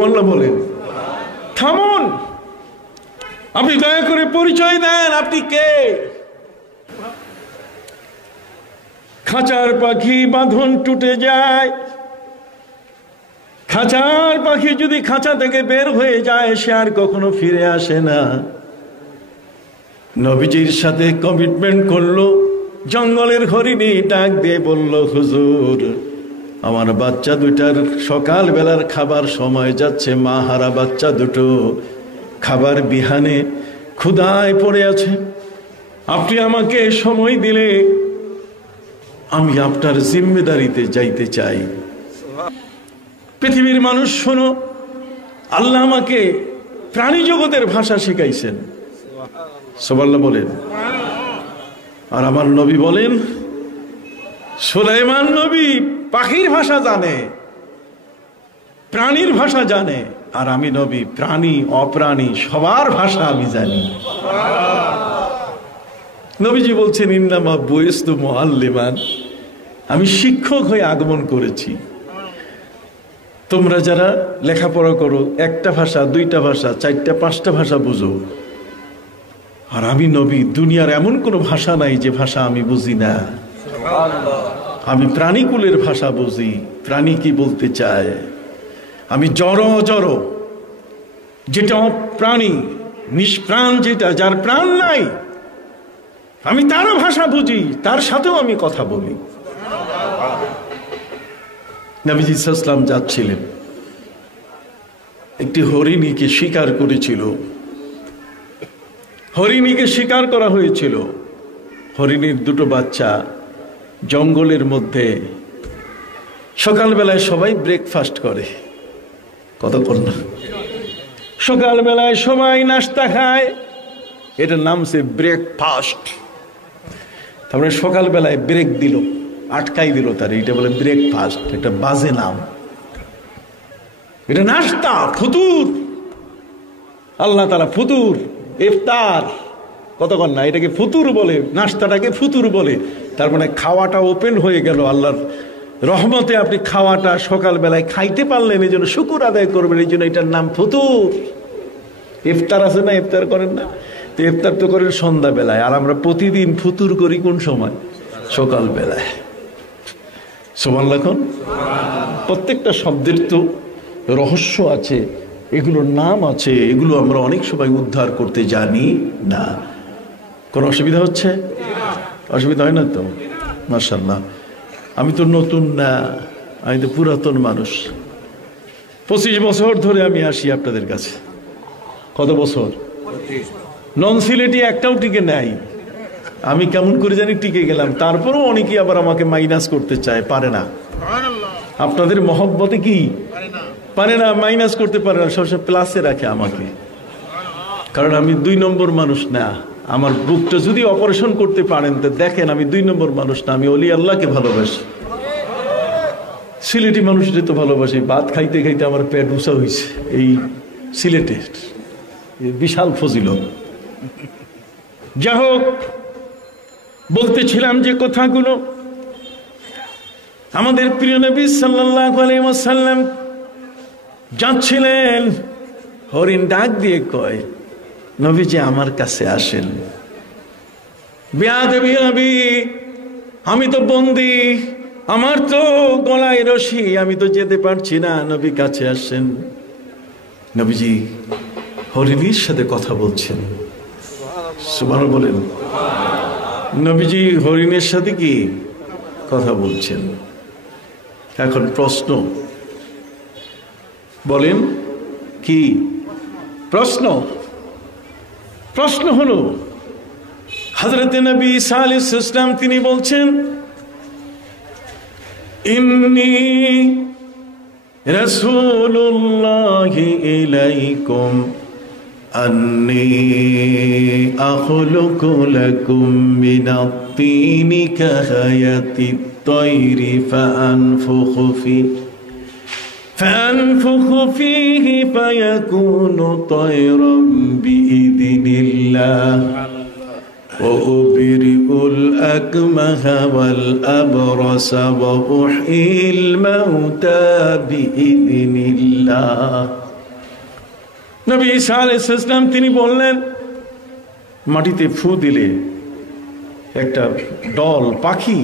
বলেন থামুন, আপনি দয়া করে পরিচয় দেন আপনি কে। খাঁচার পাখি বাঁধন টুটে যায়, খাঁচার পাখি যদি খাঁচা থেকে বের হয়ে যায় সে আর কখনো ফিরে আসে না। নবীজির সাথে কমিটমেন্ট করলো, জঙ্গলের হরিণী ডাক দিয়ে বলল, হুজুর আমার বাচ্চা দুটার সকাল বেলার খাবার সময় যাচ্ছে, মা হারা বাচ্চা দুটো খাবার বিহানে ক্ষুধায় পড়ে আছে, আপনি আমাকে সময় দিলে আমি আপনার জিম্মেদারিতে যাইতে চাই। পৃথিবীর মানুষ শোনো, আল্লাহ আমাকে প্রাণী জগতের ভাষা শিখাইছেন, সুবহানাল্লাহ বলেন। আর আমার নবী বলেন, সুলাইমান নবী পাখির ভাষা জানে, প্রাণীর ভাষা জানে, আর আমি নবী প্রাণী অপ্রাণী সবার ভাষা আমি জানি। নবীজি বলছেন, ইন্নামা বুইস্তু মুআল্লিমান, আমি শিক্ষক হয়ে আগমন করেছি। তোমরা যারা লেখাপড়া করো, একটা ভাষা, দুইটা ভাষা, চারটা, পাঁচটা ভাষা বুঝো, আর আমি নবী দুনিয়ার এমন কোন ভাষা নাই যে ভাষা আমি বুঝি না। আমি প্রাণীকুলের ভাষা বুঝি, প্রাণী কি বলতে চায়। আমি জড় জড় যেটা প্রাণী, নিষ্প্রাণ যেটা, যার প্রাণ নাই, আমি তারও ভাষা বুঝি, তার সাথেও আমি কথা বলি। নবীজি সাল্লাল্লাহু আলাইহি ওয়াসাল্লাম যাচ্ছিলেন, একটি হরিণীকে শিকার করেছিল, হরিণীকে শিকার করা হয়েছিল। হরিণীর দুটো বাচ্চা জঙ্গলের মধ্যে, সকালবেলায় সবাই ব্রেকফাস্ট করে, কতক্ষণ না, সকালবেলায় সবাই নাস্তা খায়, এটার নাম সে ব্রেকফাস্ট। তারপরে সকালবেলায় ব্রেক দিল, আটকাই দিল তার, এটা বলে ব্রেকফাস্ট, এটা বাজে নাম, এটা নাস্তা, ফুতুর। আল্লাহ তাআলা ফুতুর, ইফতার, কতক্ষণ না, এটাকে ফুতুর বলে, নাস্তাটাকে ফুতুর বলে। তার মানে খাওয়াটা ওপেন হয়ে গেল, আল্লাহর রহমতে আপনি খাওয়াটা সকালবেলায় খাইতে পারলেন, এই জন্য শুকর আদায় করবেন, এই জন্য এটার নাম ফুতুর। ইফতার আছে না, ইফতার করেন না, তো ইফতার তো করেন সন্ধ্যাবেলায়, আর আমরা প্রতিদিন ফুতুর করি কোন সময়? সকালবেলায়। সুবহানাল্লাহ। প্রত্যেকটা শব্দের তো রহস্য আছে, এগুলোর নাম আছে, এগুলো আমরা অনেক সময় উদ্ধার করতে জানি না। কোনো অসুবিধা হচ্ছে? অসুবিধা হয় না তো? মাশাআল্লাহ। আমি তো নতুন না, আমি তো পুরাতন মানুষ। 25 বছর ধরে আমি আসি আপনাদের কাছে। কত বছর? নন সিলেটি একটাও টিকে নাই। আমি কেমন করে জানি টিকে গেলাম, তারপরেও অনেকেই আবার আমাকে মাইনাস করতে চায়, পারে না। আপনাদের মহব্বতে কি পারে না, মাইনাস করতে পারে না, সবসময় প্লাসে রাখে আমাকে, কারণ আমি 2 নম্বর মানুষ না। আমার বুকটা যদি অপারেশন করতে পারেন তো দেখেন, আমি 2 নম্বর মানুষ না, আমি ওলি আল্লাহকে ভালোবাসি। সিলেটি মানুষটা তো ভালোবাসি, ভাত খাইতে খাইতে আমার পেট উঁচা হয়েছে এই সিলেটে, বিশাল ফজিলত। যা হোক, বলতেছিলাম যে কথাগুলো, আমাদের প্রিয় নবী সাল্লাল্লাহু আলাইহি ওয়াসাল্লাম যাচ্ছিলেন, হরিণ ডাক দিয়ে কয়, নবীজি আমার কাছে আসেন। বেয়াদবি নবী, আমি তো বন্দী, আমার তো গলায় রশি, আমি তো যেতে পারছি না, নবী কাছে আসেন। নবীজি হরিণীর সাথে কথা বলছেন, সুবহানাল্লাহ বলেন। নবীজি হরিণের সাথে কি কথা বলছেন? এখন প্রশ্ন, বলেন কি প্রশ্ন? প্রশ্ন হলো, হযরত নবী ঈসা আলাইহিস সালাম তিনি বলছেন, ইন্নী রাসূলুল্লাহি ইলাইকুম আন্নী আখলুকু লাকুম মিনাত তিনি কাহায়াতিত তায়রি ফাআনফুখু فيه فيكون طيرا بإذن الله وأبرئ الأكمه والأبرص وأحيي الموتى بإذن الله নবী ঈসা আলাইহিস সালাম তিনি বললেন, মাটিতে ফু দিলে একটা দল পাখি,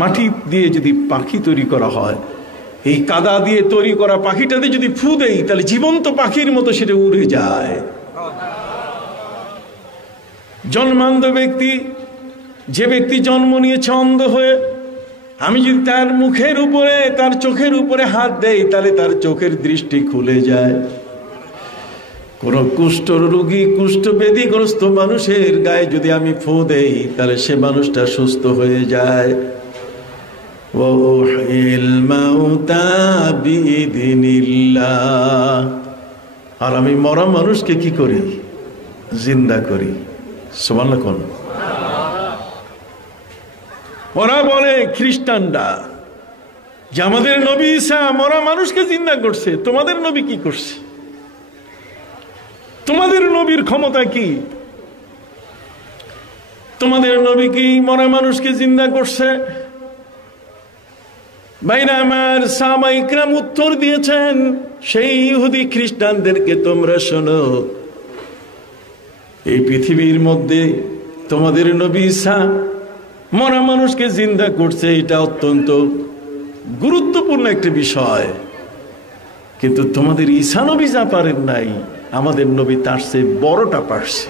মাটি দিয়ে যদি পাখি তৈরি করা হয়, এই কাদা দিয়ে তৈরি করা পাখিটাতে যদি ফু দেই তাহলে জীবন্ত পাখির মতো সেটা উড়ে যায়। জন্মান্ধ ব্যক্তি, যে ব্যক্তি জন্ম নিয়েছে অন্ধ হয়ে, আমি যদি তার মুখের উপরে, তার চোখের উপরে হাত দেই তাহলে তার চোখের দৃষ্টি খুলে যায়। কোন কুষ্ঠ রোগী, কুষ্ঠ ব্যাধিগ্রস্ত মানুষের গায়ে যদি আমি ফু দেই তাহলে সে মানুষটা সুস্থ হয়ে যায়। আর আমি মরা মানুষকে কি করি? জিন্দা করি। সুবহানাল্লাহ কোন? ওরা বলে খ্রিস্টানরা যে আমাদের নবী ঈসা মরা মানুষকে জিন্দা করছে, তোমাদের নবী কি করছে? তোমাদের নবীর ক্ষমতা কি? তোমাদের নবী কি মরা মানুষকে জিন্দা করছে? ভাইরা আমার, সাহাবা ইকরাম উত্তর দিয়েছেন, সেই ইহুদি খ্রিস্টানদেরকে তোমরা শোনো, এই পৃথিবীর মধ্যে তোমাদের নবী ঈসা মরা মানুষকে জিন্দা করছে, এটা অত্যন্ত গুরুত্বপূর্ণ একটা বিষয়, কিন্তু তোমাদের ঈসা নবী যা পারেন নাই, আমাদের নবী তার চেয়ে বড়টা পারছে।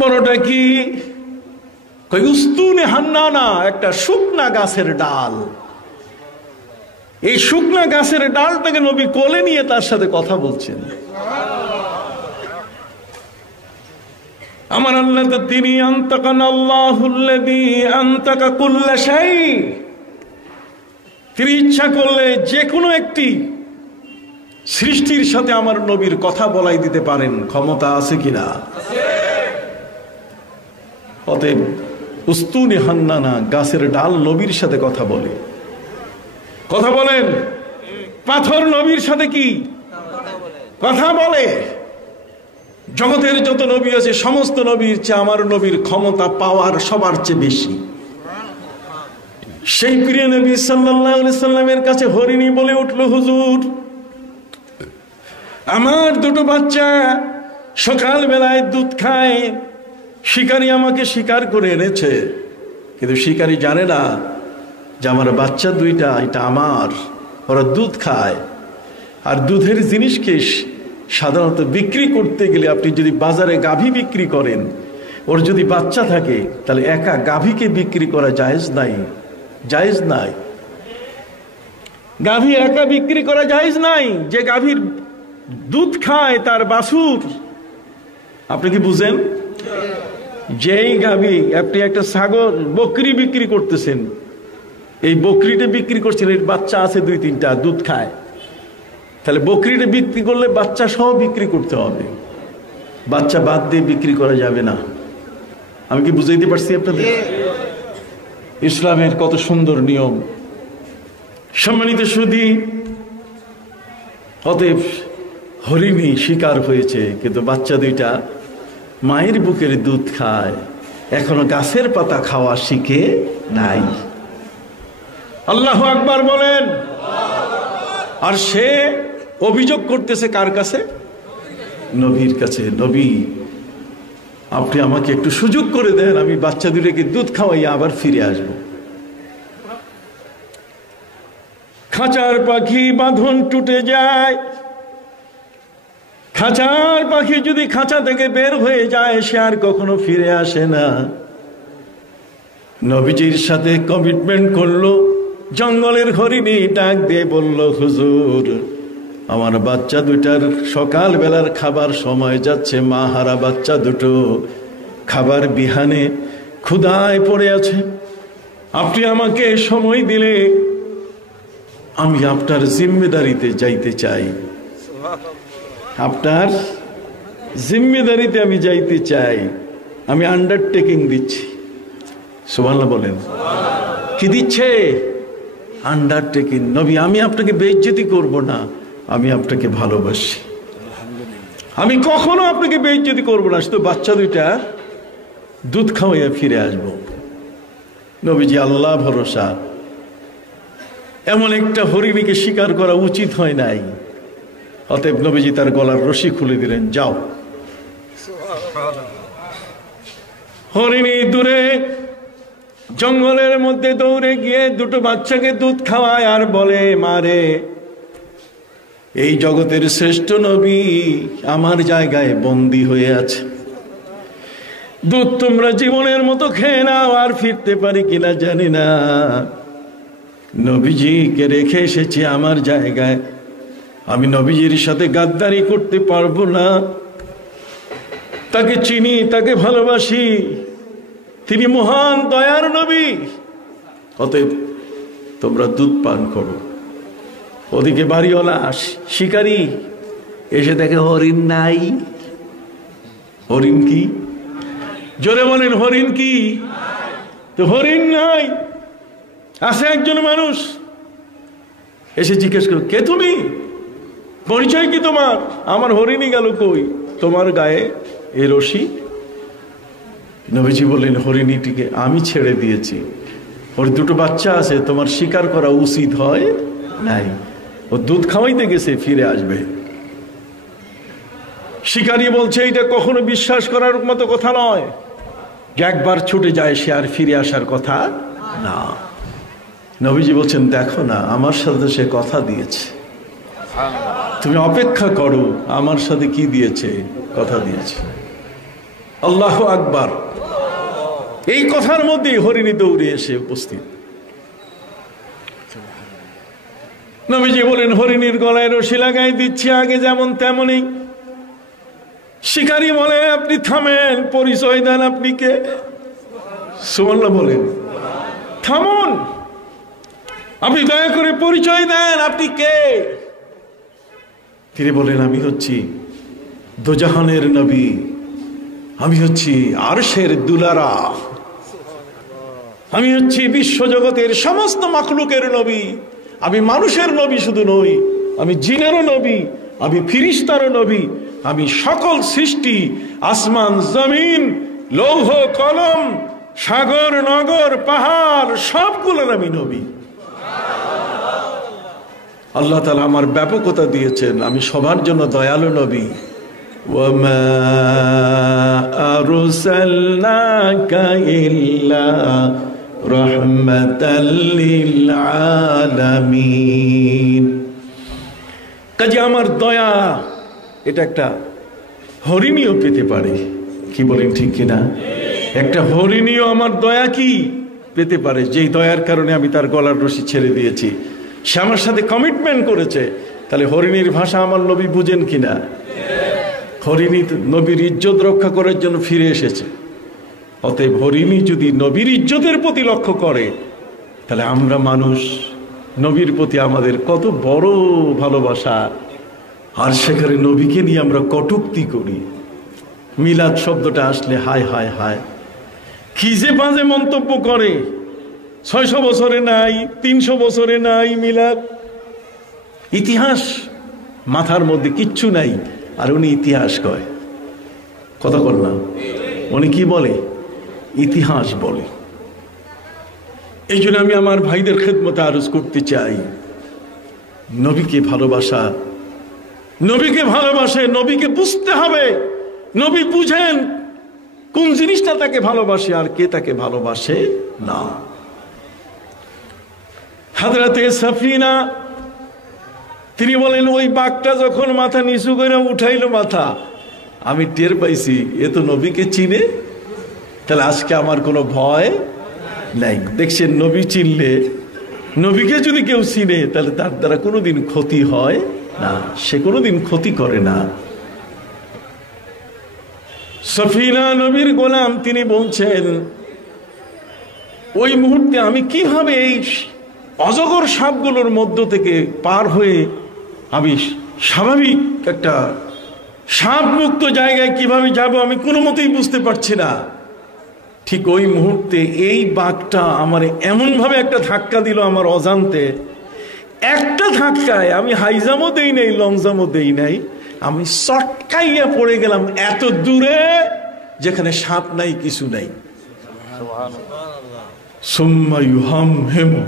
বড়টা কি? উস্তুনে হান্নানা, একটা শুকনা গাছের ডাল। এই শুকনা গাছের ডালটাকে নবী কোলে নিয়ে তার সাথে কথা বলছেন। আমার আল্লাহ তো তিনি আনতাকানাল্লাহুল্লাযী আনতাকা কুল্লা শাই, তিনি ইচ্ছা করলে যে কোনো একটি সৃষ্টির সাথে আমার নবীর কথা বলাই দিতে পারেন, ক্ষমতা আছে কিনা? অতএব উস্তুনে হান্নানা, গাছের ডাল নবীর সাথে কথা বলে। কথা বলেন, পাথর নবীর সাথে কি কথা বলে? জগতের যত নবী আছে সমস্ত নবীর চেয়ে আমার নবীর ক্ষমতা, পাওয়ার সবার চেয়ে বেশি। সেই প্রিয় নবী সাল্লাল্লাহু আলাইহি সাল্লামের কাছে হরিণী বলে উঠল, হুজুর, আমার দুটো বাচ্চা সকাল বেলায় দুধ খায়, শিকারী আমাকে শিকার করে এনেছে, কিন্তু শিকারী জানে না যে আমার বাচ্চা দুইটা এটা আমার। ওরা দুধ খায়, আর দুধের জিনিসকে সাধারণত বিক্রি করতে গেলে আপনি যদি বাজারে গাভী বিক্রি করেন, ওর যদি বাচ্চা থাকে তাহলে একা গাভীকে বিক্রি করা জায়েজ নাই, জায়েজ নাই। গাভী একা বিক্রি করা জায়েজ নাই। যে গাভীর দুধ খায় তার বাছুর, আপনি কি বুঝেন? যেই গাভী, আপনি একটা ছাগল, বকরি বিক্রি করতেছেন, এই বকরিটা বিক্রি করছেন, এর বাচ্চা আছে দুই তিনটা, দুধ খায়, তাহলে বকরিটা বিক্রি করলে বাচ্চা সহ বিক্রি করতে হবে, বাচ্চা বাদ দিয়ে বিক্রি করা যাবে না। আমি কি বুঝাইতে পারছি আপনাদের? ইসলামের কত সুন্দর নিয়ম। সম্মানিত সুধী, অতএব হরিণী শিকার হয়েছে, কিন্তু বাচ্চা দুইটা মায়ের বুকের দুধ খায়, এখনো গাছের পাতা খাওয়া শিখে নাই। আল্লাহু আকবার বলেন। আর সে অভিযোগ করতেছে কার কাছে? নবীর কাছে। নবী, আপনি আমাকে একটু সুযোগ করে দেন, আমি বাচ্চা দুটোকে দুধ খাওয়াই আবার ফিরে আসব। খাঁচার পাখি বাঁধন টুটে যায়। খাঁচার পাখি যদি খাঁচা থেকে বের হয়ে যায়, সে আর কখনো ফিরে আসে না। নবীজির সাথে কমিটমেন্ট করলো। জঙ্গলের হরিণী ডাক দিয়ে বলল, হুজুর, আমার বাচ্চা দুটার সকাল বেলার খাবার সময় যাচ্ছে, মা হারা বাচ্চা দুটো খাবার বিহানে ক্ষুধায় পড়ে আছে, আপনি আমাকে সময় দিলে আমি আপনার জিম্মেদারিতে যাইতে চাই, আপনার জিম্মেদারিতে আমি যাইতে চাই, আমি আন্ডারটেকিং দিচ্ছি। সুবহানাল্লাহ বলেন। কি দিচ্ছে? আন্ডারটেকিং। নবী, আমি আপনাকে বেইজ্জতি করব না, আমি আপনাকে ভালোবাসি, আমি কখনো আপনাকে বেইজ্জতি করব না, শুধু বাচ্চা দুইটা দুধ খাওয়াইয়া ফিরে আসবো। নবীজি আল্লাহ ভরসা, এমন একটা হরিণীকে শিকার করা উচিত হয় নাই। অতএব নবীজি তার গলার রশি খুলে দিলেন, যাও। হরিণী দূরে জঙ্গলের মধ্যে দৌড়ে গিয়ে দুটো বাচ্চাকে দুধ খাওয়ায় আর বলে, মারে, এই জগতের শ্রেষ্ঠ নবী আমার জায়গায় বন্দী হয়ে আছে, দুধ তোমরা জীবনের মতো খেয়ে নাও, আর ফিরতে পারি কিনা জানি না, নবীজিকে রেখে এসেছি আমার জায়গায়, আমি নবীজির সাথে গাদ্দারি করতে পারবো না, তাকে চিনি, তাকে ভালোবাসি, তিনি মহান দয়ার নবী, অতএব তোমরা দুধ পান করো। ওদিকে বাড়িওয়ালা শিকারী এসে দেখে হরিণ নাই। হরিণ কি? জোরে বলেন, হরিণ কি? তো হরিণ নাই। আসে একজন মানুষ, এসে জিজ্ঞেস করো, কে তুমি, পরিচয় কি তোমার? আমার হরিণই গেল কই? তোমার গায়ে এ রশি। নবীজি বললেন, হরিণীটিকে আমি ছেড়ে দিয়েছি, ওর দুটো বাচ্চা আছে, তোমার শিকার করা উচিত হয় নাই, ও দুধ খাওয়াইতে গেছে, ফিরে আসবে। শিকারী বলছে, এটা কখনো বিশ্বাস করার মতো কথা নয়, যে একবার ছুটে যায় সে আর ফিরে আসার কথা না। নবীজি বলছেন, দেখো না, আমার সাথে সে কথা দিয়েছে, তুমি অপেক্ষা করো, আমার সাথে কি দিয়েছে? কথা দিয়েছে। আল্লাহু আকবার। এই কথার মধ্যে হরিণী দৌড়ে এসে উপস্থিত। নবীজি বলেন, হরিণীর গলায় রশি লাগাই দিচ্ছি, আগে যেমন তেমনই। শিকারী বলে, আপনি থামেন, পরিচয় দেন, আপনি কে? সুবহানাল্লাহ বলেন, থামুন, আপনি দয়া করে পরিচয় দেন, আপনি কে? তিনি বলেন, আমি হচ্ছি দোজাহানের নবী, আমি হচ্ছি আরশের দুলারা, আমি হচ্ছি বিশ্বজগতের সমস্ত মাখলুকের নবী, আমি মানুষের নবী শুধু নই, আমি জিনেরও নবী, আমি ফিরিস্তারও নবী, আমি সকল সৃষ্টি, আসমান জমিন, লৌহ কলম, সাগর নগর পাহাড়, সবগুলোর আমি নবী। আল্লাহ তাআলা আমার ব্যাপকতা দিয়েছেন, আমি সবার জন্য দয়ালু নবী। ওয়ামা আরসালনাকা ইল্লা রাহমাতাল লিল আলামিন। কাজে আমার দয়া, এটা একটা হরিণীও পেতে পারে, কি বলেন ঠিক কিনা? একটা হরিণীও আমার দয়া কি পেতে পারে, যেই দয়ার কারণে আমি তার গলার রশি ছেড়ে দিয়েছি, সে আমার সাথে কমিটমেন্ট করেছে। তাহলে হরিণীর ভাষা আমার নবী বুঝেন কিনা? হরিণী নবীর ইজ্জত রক্ষা করার জন্য ফিরে এসেছে। অতএব হরিণী যদি নবীর ইজ্জতের প্রতি লক্ষ্য করে, তাহলে আমরা মানুষ, নবীর প্রতি আমাদের কত বড় ভালোবাসা, আর সেখানে নবীকে নিয়ে আমরা কটূক্তি করি। মিলাদ শব্দটা আসলে হায় হায় হায়, কি যে বাজে মন্তব্য করে। 600 বছরে নাই, 300 বছরে নাই মিলাদ। ইতিহাস মাথার মধ্যে কিচ্ছু নাই, আর উনি ইতিহাস কয়। কথা বল না, উনি কি বলে? ইতিহাস বলে। এই জন্য আমি আমার ভাইদের খেদমতে আরজ করতে চাই, নবীকে ভালোবাসা, নবীকে ভালোবাসে, নবীকে বুঝতে হবে। নবী বুঝেন কোন জিনিসটা তাকে ভালোবাসে আর কে তাকে ভালোবাসে না। হযরতে সাফিনা তিনি বলেন, ওই বাঘটা যখন মাথা নিচু করে উঠাইলো মাথা, আমি টের পাইছি এ তো নবীকে চিনে, তাহলে আজকে আমার কোনো ভয় নাই। দেখছেন, নবী চিনলে, নবীকে যদি কেউ চিনে, তাহলে তার দ্বারা কোনোদিন ক্ষতি হয় না, সে কোনোদিন ক্ষতি করে না। সাফিনা নবীর গোলাম, তিনি বলছেন, ওই মুহূর্তে আমি কিভাবে এই অজগর সাপগুলোর মধ্য থেকে পার হয়ে আমি স্বাভাবিক একটা সাপ মুক্ত জায়গায় কিভাবে যাব, আমি কোনো মতেই বুঝতে পারছি না। ঠিক ওই মুহূর্তে এই বাঘটা আমার এমন ভাবে একটা ধাক্কা দিল আমার অজান্তে। একটা ধাক্কায় আমি হাইজামও দেই নাই, লংজামও দেই নাই, আমি চটকাইয়া পড়ে গেলাম এত দূরে, যেখানে সাপ নাই, কিছু নাই। সুম্মা ইউহাম হেমো,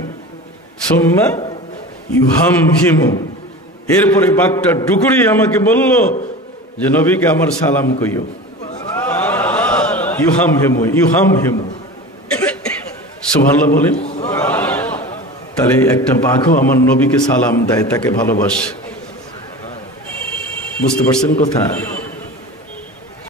সুম্মা ইউহাম হেমো, এরপরে বাঘটা ডুকরি আমাকে বলল যে নবীকে আমার সালাম কইও। ইউহাম হেমো, ইউহাম হেমো, সুবহানাল্লাহ বলেন। তাহলে একটা বাঘও আমার নবীকে সালাম দেয়, তাকে ভালোবাসে। বুঝতে পারছেন কথা?